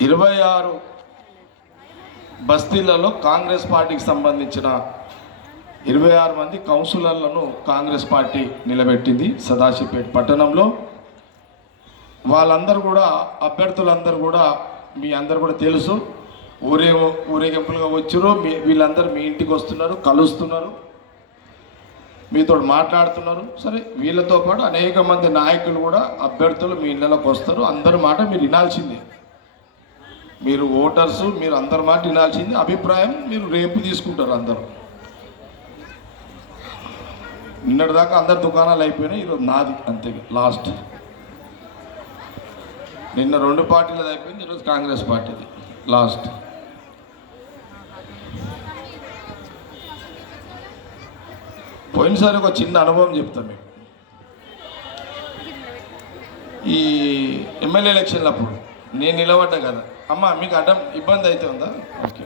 26 బస్తీలలో కాంగ్రెస్ పార్టీకి సంబంధించిన 26 మంది కౌన్సిలర్లను కాంగ్రెస్ పార్టీ నిలబెట్టింది సదాశివపేట పట్టణంలో. వాళ్ళందరూ కూడా అభ్యర్థులందరూ కూడా మీ అందరు కూడా తెలుసు, ఊరేగింపులుగా వచ్చారు. వీళ్ళందరూ మీ ఇంటికి వస్తున్నారు, కలుస్తున్నారు, మీతో మాట్లాడుతున్నారు. సరే, వీళ్ళతో పాటు అనేక మంది నాయకులు కూడా అభ్యర్థులు మీ ఇళ్ళలోకి వస్తారు. అందరి మాట మీరు వినాల్సిందే, మీరు ఓటర్స్, మీరు అందరి మాట వినాల్సిందే. అభిప్రాయం మీరు రేపు తీసుకుంటారు అందరూ. నిన్నటిదాకా అందరు దుకాణాలు అయిపోయినాయి, ఈరోజు నాది అంతే లాస్ట్. నిన్న 2 పార్టీలది అయిపోయింది, ఈరోజు కాంగ్రెస్ పార్టీది లాస్ట్. పోయినసారి ఒక చిన్న అనుభవం చెప్తాను మీకు. ఈ ఎమ్మెల్యే ఎలక్షన్లప్పుడు నేను నిలబడ్డా కదా, అమ్మ మీకు అడ్డం ఇబ్బంది అయితే ఉందా? ఓకే,